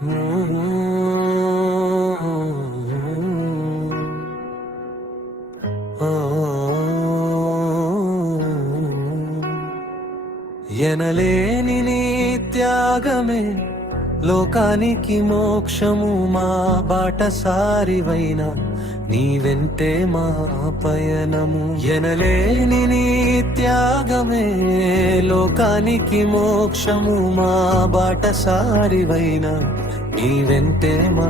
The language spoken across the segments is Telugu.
ఎనలేని నీ త్యాగమే లోకానికి మోక్షము, మా బాటసారివైన నీ వెంటే మా పయనము. ఎనలేని నీ త్యాగమే లోకానికి మోక్షము, మా బాటసారివైన నీ వెంటే మా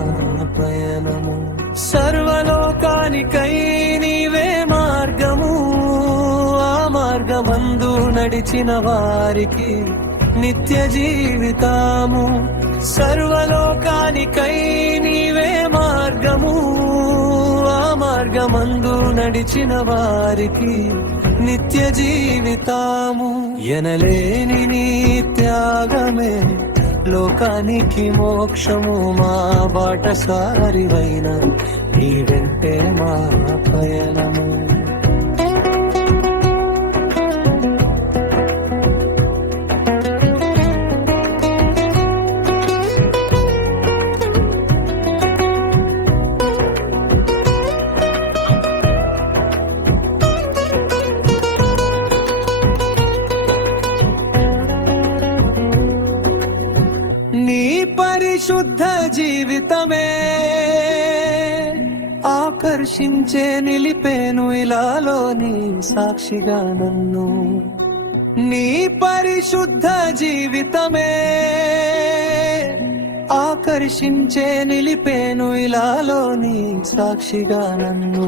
పయనము. సర్వలోకానికై నీవే మార్గము, ఆ మార్గమందు నడిచిన వారికి నిత్య జీవితాము. సర్వలోకానికై నీవే మార్గము, ఆ మార్గమందు నడిచిన వారికి నిత్య జీవితాము. ఎనలేని నీ త్యాగమే లోకానికి మోక్షము, మా బాటసారివైన నీ వెంటే మా పయనము. నీ పరిశుద్ధ జీవితమే ఆకర్షించే నిలిపేను ఇలాలోని సాక్షిగా నన్ను. నీ పరిశుద్ధ జీవితమే ఆకర్షించే నిలిపేను ఇలాలోని సాక్షిగా నన్ను.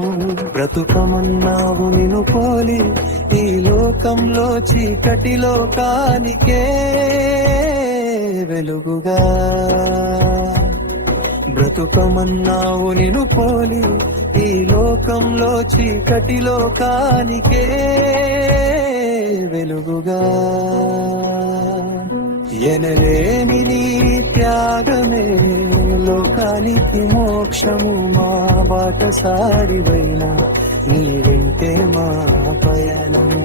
బ్రతుకమన్నావు నిన్ను పోలి ఈ లోకంలో చీకటి లోకానికే వెలుగుగా. బ్రతుకమన్నావు నిన్ను పోలి ఈ లోకంలో చీకటి లోకానికే వెలుగుగా. ఎనలేని నీ త్యాగమే లోకానికి మోక్షము, మా బాటసారివైన నీ వెంటే మా పయనము.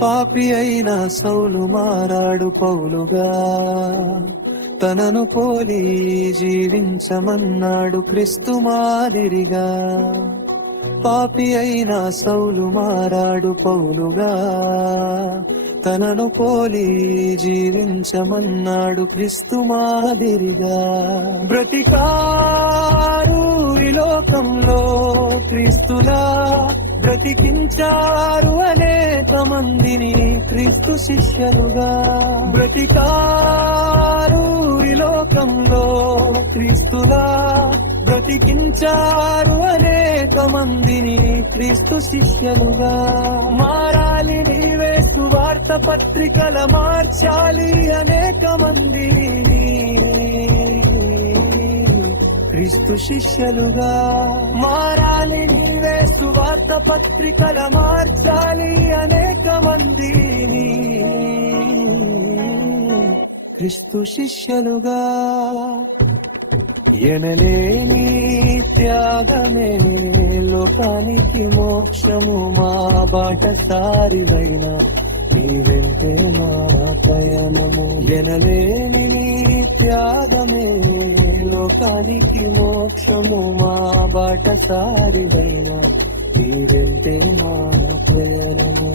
పాపి అయిన సౌలు మారాడు పౌలుగా, తనను పోలి జీవించమన్నాడు క్రీస్తు మాదిరిగా. పాపి అయిన సౌలు మారాడు పౌలుగా, తనను పోలి జీవించమన్నాడు క్రీస్తు మాదిరిగా. బ్రతికారు ఈ లోకంలో క్రీస్తులా, బ్రతికించారు అనేక మందిని క్రీస్తు శిష్యులుగా. బ్రతికారు ఈ లోకంలో క్రీస్తులా, బ్రతికించారు అనేక మందిని క్రీస్తు శిష్యులుగా. మారాలి నీవే సువార్త పత్రికల, మార్చాలి అనేక మందిని క్రీస్తు శిష్యులుగా. మారాలి నీవే సువార్త పత్రికల, మార్చాలి అనేక మందిని క్రీస్తు శిష్యులుగా. ఎనలేని త్యాగమే లోకానికి మోక్షము, మా బాటసారివైన నీ వెంటే మా పయనము. ఎనలేని త్యాగమే లోకానికి మోక్షము, మా బాటసారివైన నీ వెంటే మా పయనము.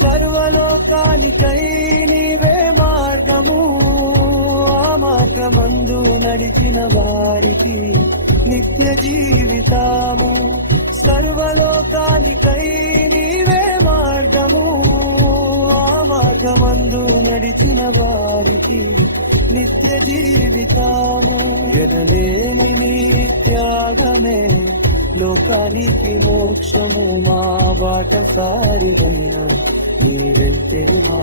సర్వలోకానికై నీవే మార్గము, ఆ మార్గమందు నడిచిన వారికి నిత్య జీవితాము. సర్వలోకానికై నీవే మార్గము, ఆ మార్గమందు నడిచిన వారికి నిత్య జీవితాము. ఎనలేని నీ త్యాగమే లోకానికి మోక్షము, మా బాటసారివైన నీ వెంటే మా